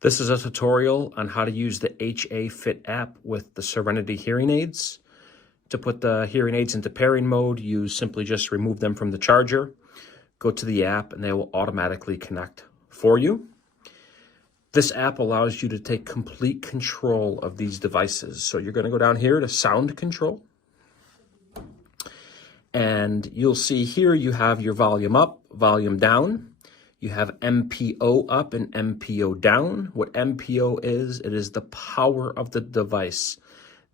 This is a tutorial on how to use the HA Fit app with the Serenity hearing aids. To put the hearing aids into pairing mode, you simply just remove them from the charger, go to the app, and they will automatically connect for you. This app allows you to take complete control of these devices. So you're going to go down here to sound control. And you'll see here you have your volume up, volume down. You have MPO up and MPO down. What MPO is, it is the power of the device,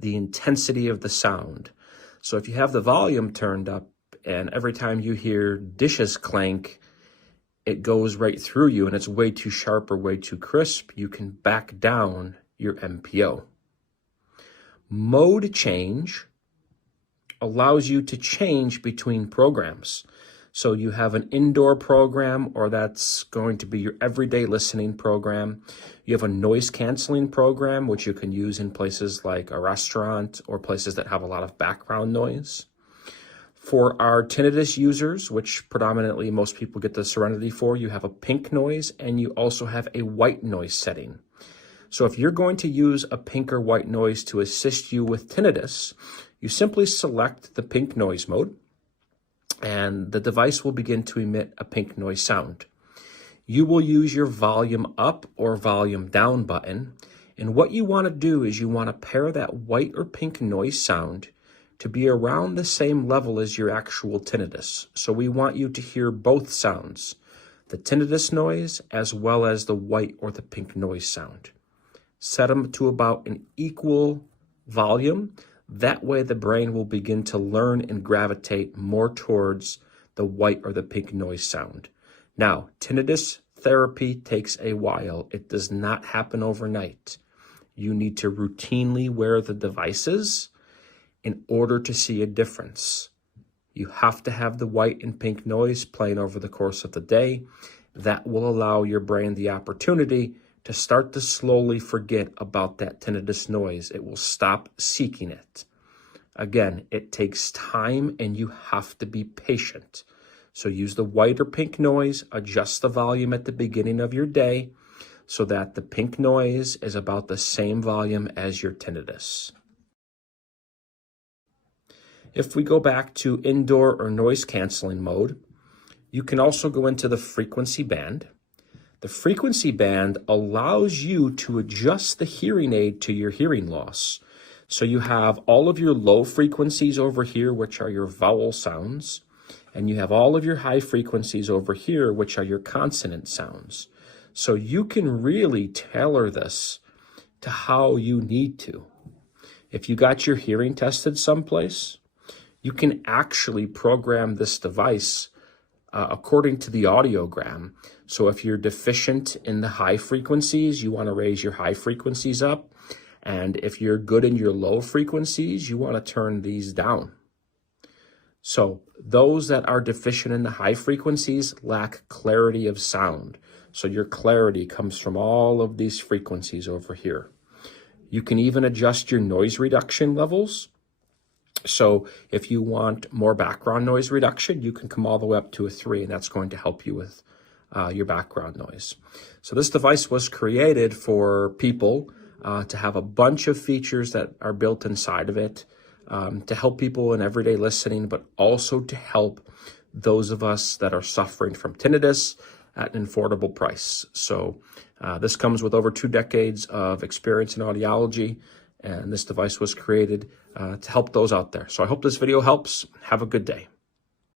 the intensity of the sound. So if you have the volume turned up and every time you hear dishes clank, it goes right through you and it's way too sharp or way too crisp, you can back down your MPO. Mode change allows you to change between programs. So you have an indoor program, or that's going to be your everyday listening program. You have a noise canceling program, which you can use in places like a restaurant or places that have a lot of background noise. For our tinnitus users, which predominantly most people get the Serenity for, you have a pink noise and you also have a white noise setting. So if you're going to use a pink or white noise to assist you with tinnitus, you simply select the pink noise mode and the device will begin to emit a pink noise sound. You will use your volume up or volume down button. And what you want to do is you want to pair that white or pink noise sound to be around the same level as your actual tinnitus. So we want you to hear both sounds, the tinnitus noise as well as the white or the pink noise sound. Set them to about an equal volume. That way the brain will begin to learn and gravitate more towards the white or the pink noise sound. Now, tinnitus therapy takes a while. It does not happen overnight. You need to routinely wear the devices in order to see a difference. You have to have the white and pink noise playing over the course of the day. That will allow your brain the opportunity to start to slowly forget about that tinnitus noise. It will stop seeking it. Again, it takes time and you have to be patient. So use the white or pink noise, adjust the volume at the beginning of your day so that the pink noise is about the same volume as your tinnitus. If we go back to indoor or noise canceling mode, you can also go into the frequency band. The frequency band allows you to adjust the hearing aid to your hearing loss. So you have all of your low frequencies over here, which are your vowel sounds, and you have all of your high frequencies over here, which are your consonant sounds. So you can really tailor this to how you need to. If you got your hearing tested someplace, you can actually program this device according to the audiogram. So if you're deficient in the high frequencies, you want to raise your high frequencies up. And if you're good in your low frequencies, you want to turn these down. So those that are deficient in the high frequencies lack clarity of sound. So your clarity comes from all of these frequencies over here. You can even adjust your noise reduction levels. So if you want more background noise reduction, you can come all the way up to a 3, and that's going to help you with your background noise. So this device was created for people to have a bunch of features that are built inside of it to help people in everyday listening, but also to help those of us that are suffering from tinnitus at an affordable price. So this comes with over 2 decades of experience in audiology, and this device was created to help those out there. So I hope this video helps. Have a good day.